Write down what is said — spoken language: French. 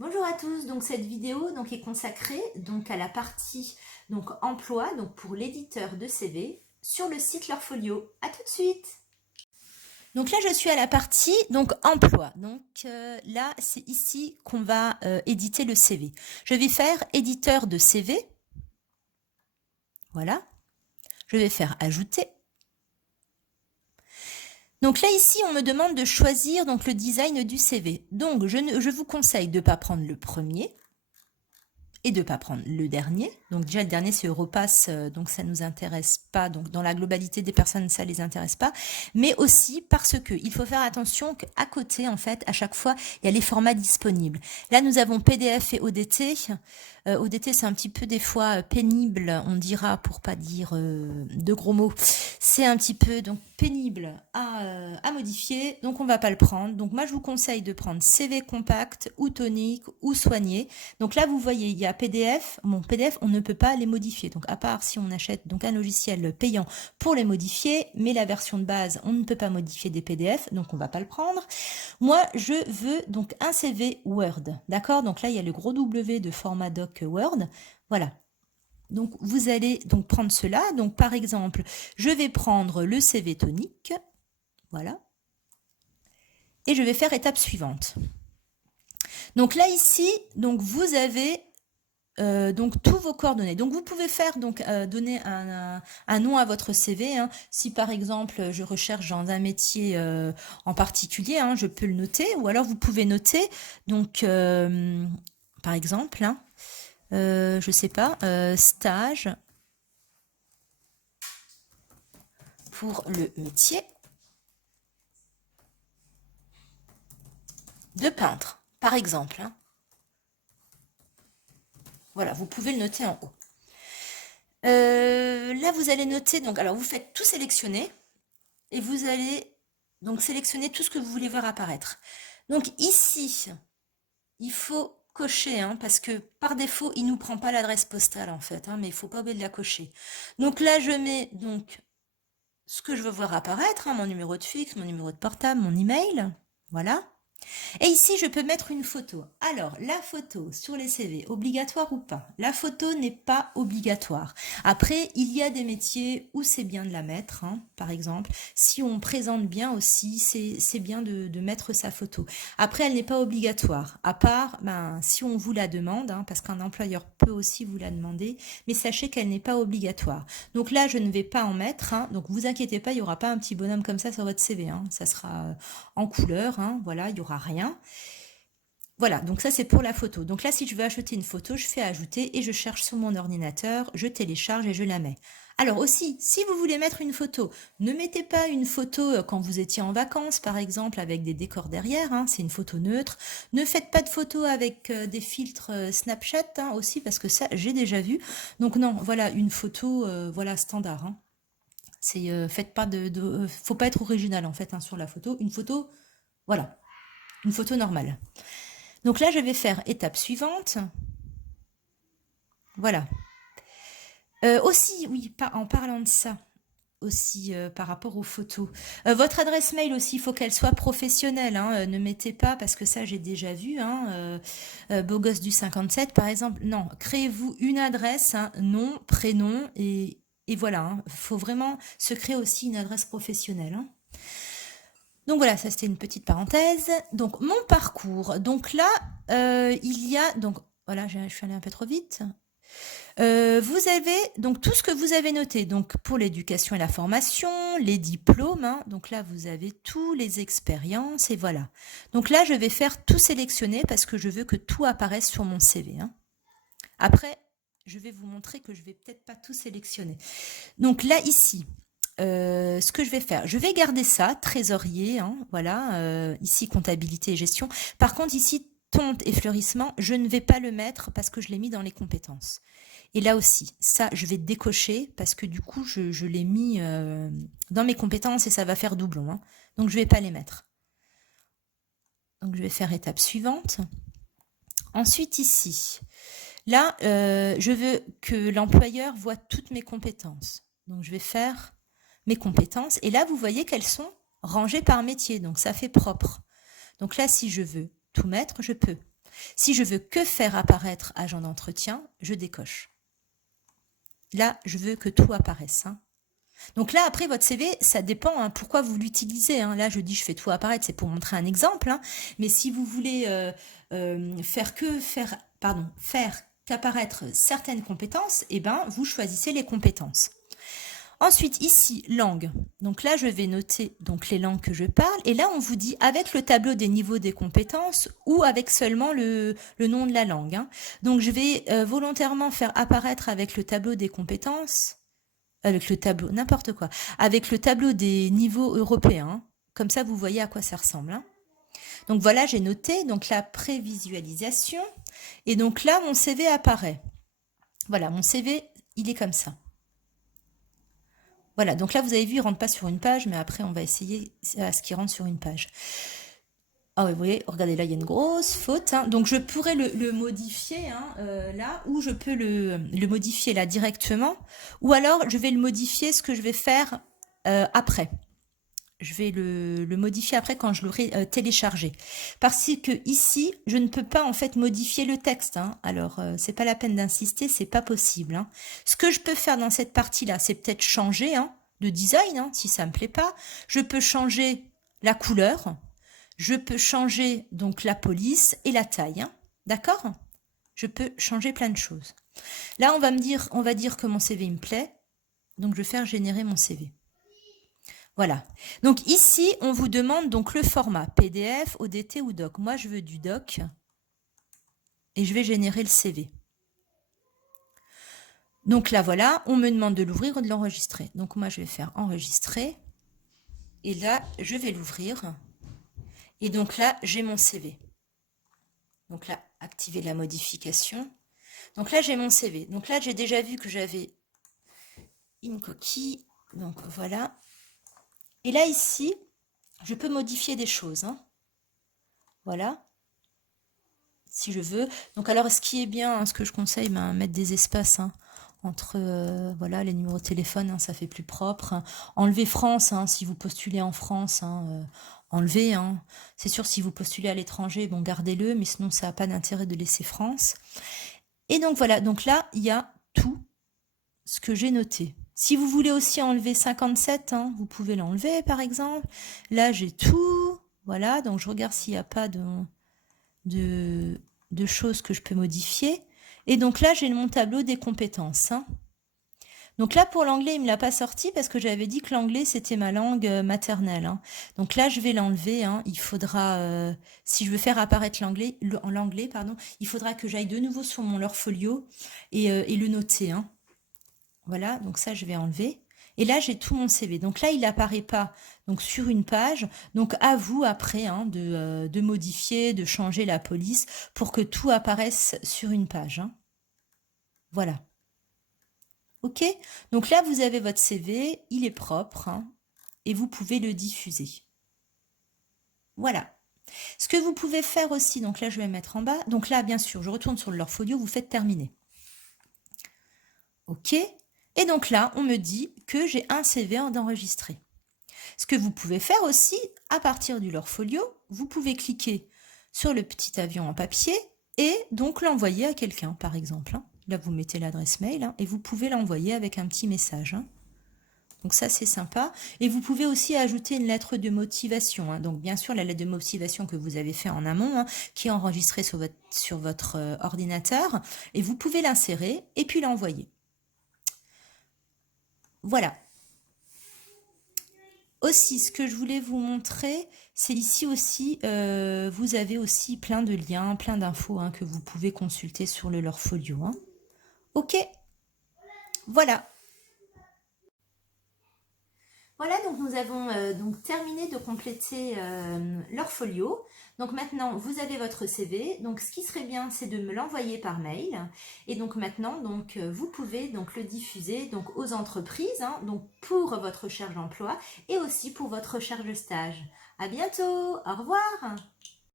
Bonjour à tous, donc cette vidéo est consacrée à la partie emploi pour l'éditeur de CV sur le site Leurs Folio. À tout de suite. Donc là je suis à la partie emploi. Là c'est ici qu'on va éditer le CV. Je vais faire éditeur de CV. Voilà. Je vais faire ajouter. Donc là ici on me demande de choisir le design du CV. Donc je vous conseille de ne pas prendre le premier et de ne pas prendre le dernier. Donc déjà le dernier c'est Europass, donc ça nous intéresse pas, donc dans la globalité des personnes ça les intéresse pas, mais aussi parce que il faut faire attention qu'à côté en fait à chaque fois il y a les formats disponibles. Là nous avons PDF et ODT. ODT c'est un petit peu des fois pénible, on dira pour pas dire de gros mots. C'est un petit peu pénible à modifier, donc on va pas le prendre. Donc moi je vous conseille de prendre CV compact ou tonique ou soigné. Donc là vous voyez il y a PDF. Bon PDF on ne peut pas les modifier. Donc à part si on achète un logiciel payant pour les modifier, mais la version de base on ne peut pas modifier des PDF, donc on va pas le prendre. Moi je veux un CV Word, d'accord? Donc là il y a le gros W de format doc Word, voilà. Donc vous allez prendre cela. Donc par exemple, je vais prendre le CV tonique, voilà, et je vais faire étape suivante. Donc là ici, vous avez tous vos coordonnées. Donc vous pouvez faire donner un nom à votre CV. Hein. Si par exemple je recherche dans un métier en particulier, hein, je peux le noter. Ou alors vous pouvez noter par exemple, hein, je sais pas, stage pour le métier de peintre, par exemple. Hein. Voilà, vous pouvez le noter en haut. Là, vous allez noter, alors vous faites tout sélectionner et vous allez sélectionner tout ce que vous voulez voir apparaître. Donc ici, il faut cocher, hein, parce que par défaut, il ne nous prend pas l'adresse postale en fait, hein, mais il ne faut pas oublier de la cocher. Donc là, je mets ce que je veux voir apparaître, hein, mon numéro de fixe, mon numéro de portable, mon email, voilà. Et ici, je peux mettre une photo. Alors, la photo sur les CV, obligatoire ou pas? La photo n'est pas obligatoire. Après, il y a des métiers où c'est bien de la mettre, hein, par exemple. Si on présente bien aussi, c'est bien de mettre sa photo. Après, elle n'est pas obligatoire, à part si on vous la demande, hein, parce qu'un employeur peut aussi vous la demander, mais sachez qu'elle n'est pas obligatoire. Donc là, je ne vais pas en mettre, hein, donc vous inquiétez pas, il n'y aura pas un petit bonhomme comme ça sur votre CV, hein, ça sera en couleur, hein, voilà, il n'y aura rien. Voilà, donc ça c'est pour la photo. Donc là, si je veux ajouter une photo, je fais ajouter et je cherche sur mon ordinateur, je télécharge et je la mets. Alors aussi, si vous voulez mettre une photo, ne mettez pas une photo quand vous étiez en vacances, par exemple, avec des décors derrière, hein, c'est une photo neutre. Ne faites pas de photos avec des filtres Snapchat, hein, aussi, parce que ça, j'ai déjà vu. Donc non, voilà, une photo voilà, standard. Hein. C'est faites pas faut pas être original en fait hein, sur la photo. Une photo, voilà, une photo normale. Donc là, je vais faire étape suivante. Voilà. Aussi, oui, en parlant de ça, aussi par rapport aux photos. Votre adresse mail aussi, il faut qu'elle soit professionnelle. Hein, ne mettez pas, parce que ça j'ai déjà vu, hein, Beau Gosse du 57 par exemple. Non, créez-vous une adresse, hein, nom, prénom, et voilà. Il faut vraiment se créer aussi une adresse professionnelle. Hein. Donc voilà, ça c'était une petite parenthèse. Donc mon parcours. Donc là, il y a voilà, je suis allée un peu trop vite. Vous avez tout ce que vous avez noté. Donc pour l'éducation et la formation, les diplômes. Hein, donc là vous avez tous les expériences et voilà. Donc là je vais faire tout sélectionner parce que je veux que tout apparaisse sur mon CV. Hein. Après, je vais vous montrer que je vais peut-être pas tout sélectionner. Donc là ici. Ce que je vais faire, je vais garder ça, trésorier, hein, voilà, ici comptabilité et gestion. Par contre, ici, tonte et fleurissement, je ne vais pas le mettre parce que je l'ai mis dans les compétences. Et là aussi, ça, je vais décocher parce que du coup, je l'ai mis dans mes compétences et ça va faire doublon. Hein. Donc, je ne vais pas les mettre. Donc, je vais faire étape suivante. Ensuite, ici, là, je veux que l'employeur voit toutes mes compétences. Donc, je vais faire mes compétences. Et là, vous voyez qu'elles sont rangées par métier. Donc, ça fait propre. Donc là, si je veux tout mettre, je peux. Si je veux que faire apparaître agent d'entretien, je décoche. Là, je veux que tout apparaisse. Hein. Donc là, après, votre CV, ça dépend hein, pourquoi vous l'utilisez. Hein. Là, je dis je fais tout apparaître, c'est pour montrer un exemple. Hein. Mais si vous voulez faire qu'apparaître certaines compétences, eh ben, vous choisissez les compétences. Ensuite, ici, langue. Donc là, je vais noter donc, les langues que je parle. Et là, on vous dit avec le tableau des niveaux des compétences ou avec seulement le nom de la langue. Hein. Donc, je vais volontairement faire apparaître avec le tableau des compétences, avec le tableau, n'importe quoi, avec le tableau des niveaux européens. Hein. Comme ça, vous voyez à quoi ça ressemble. Hein. Donc voilà, j'ai noté donc la prévisualisation. Et donc là, mon CV apparaît. Voilà, mon CV, il est comme ça. Voilà, donc là, vous avez vu, il ne rentre pas sur une page, mais après, on va essayer à ce qu'il rentre sur une page. Ah oui, vous voyez, regardez, là, il y a une grosse faute. Hein. Donc, je pourrais le modifier hein, là, ou je peux le modifier là directement, ou alors, je vais le modifier, ce que je vais faire après. Je vais le modifier après quand je l'aurai téléchargé. Parce que ici, je ne peux pas en fait modifier le texte. Hein. Alors, c'est pas la peine d'insister, c'est pas possible. Hein. Ce que je peux faire dans cette partie-là, c'est peut-être changer hein, de design, hein, si ça me plaît pas. Je peux changer la couleur. Je peux changer donc la police et la taille. Hein. D'accord? Je peux changer plein de choses. Là, on va dire que mon CV me plaît. Donc, je vais faire générer mon CV. Voilà. Donc ici, on vous demande donc le format PDF, ODT ou doc. Moi, je veux du doc et je vais générer le CV. Donc là, voilà, on me demande de l'ouvrir ou de l'enregistrer. Donc moi, je vais faire enregistrer. Et là, je vais l'ouvrir. Et donc là, j'ai mon CV. Donc là, activer la modification. Donc là, j'ai mon CV. Donc là, j'ai déjà vu que j'avais une coquille. Donc voilà. Et là, ici, je peux modifier des choses. Hein. Voilà. Si je veux. Donc alors, ce qui est bien, hein, ce que je conseille, mettre des espaces hein, entre voilà, les numéros de téléphone, hein, ça fait plus propre. Hein. Enlevez France, hein, si vous postulez en France, hein, enlevez. Hein. C'est sûr, si vous postulez à l'étranger, bon, gardez-le, mais sinon, ça n'a pas d'intérêt de laisser France. Et donc voilà, donc là, il y a tout ce que j'ai noté. Si vous voulez aussi enlever 57, hein, vous pouvez l'enlever par exemple. Là, j'ai tout. Voilà, donc je regarde s'il n'y a pas de choses que je peux modifier. Et donc là, j'ai mon tableau des compétences. Hein. Donc là, pour l'anglais, il ne me l'a pas sorti parce que j'avais dit que l'anglais, c'était ma langue maternelle. Hein. Donc là, je vais l'enlever. Hein. Il faudra, si je veux faire apparaître l'anglais, il faudra que j'aille de nouveau sur mon Lorfolio et le noter. Hein. Voilà, donc ça, je vais enlever. Et là, j'ai tout mon CV. Donc là, il n'apparaît pas donc, sur une page. Donc à vous, après, hein, de modifier, de changer la police pour que tout apparaisse sur une page. Hein. Voilà. OK? Donc là, vous avez votre CV. Il est propre. Hein, et vous pouvez le diffuser. Voilà. Ce que vous pouvez faire aussi, donc là, je vais mettre en bas. Donc là, bien sûr, je retourne sur le Lorfolio. Vous faites terminer. OK? Et donc là, on me dit que j'ai un CV d'enregistré. Ce que vous pouvez faire aussi, à partir du Lorfolio, vous pouvez cliquer sur le petit avion en papier et donc l'envoyer à quelqu'un, par exemple. Hein. Là, vous mettez l'adresse mail hein, et vous pouvez l'envoyer avec un petit message. Hein. Donc ça, c'est sympa. Et vous pouvez aussi ajouter une lettre de motivation. Hein. Donc bien sûr, la lettre de motivation que vous avez fait en amont, hein, qui est enregistrée sur votre ordinateur. Et vous pouvez l'insérer et puis l'envoyer. Voilà. Aussi, ce que je voulais vous montrer, c'est ici aussi, vous avez aussi plein de liens, plein d'infos hein, que vous pouvez consulter sur le Lorfolio. Hein. OK, voilà. Voilà, donc nous avons donc terminé de compléter Lorfolio. Donc maintenant, vous avez votre CV. Donc ce qui serait bien, c'est de me l'envoyer par mail. Et donc maintenant, donc, vous pouvez donc le diffuser donc, aux entreprises, hein, donc pour votre recherche d'emploi et aussi pour votre recherche de stage. À bientôt, au revoir.